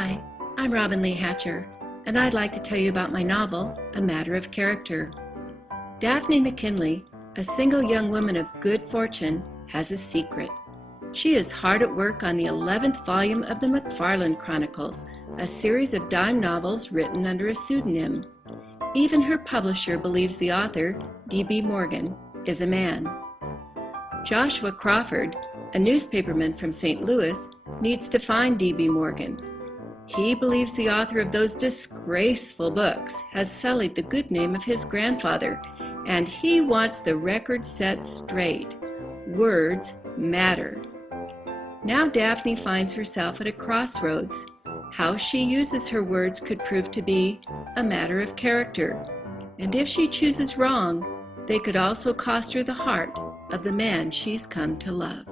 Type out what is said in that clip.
Hi, I'm Robin Lee Hatcher, and I'd like to tell you about my novel, A Matter of Character. Daphne McKinley, a single young woman of good fortune, has a secret. She is hard at work on the 11th volume of the McFarlane Chronicles, a series of dime novels written under a pseudonym. Even her publisher believes the author, D.B. Morgan, is a man. Joshua Crawford, a newspaperman from St. Louis, needs to find D.B. Morgan. He believes the author of those disgraceful books has sullied the good name of his grandfather, and he wants the record set straight. Words matter. Now Daphne finds herself at a crossroads. How she uses her words could prove to be a matter of character. And if she chooses wrong, they could also cost her the heart of the man she's come to love.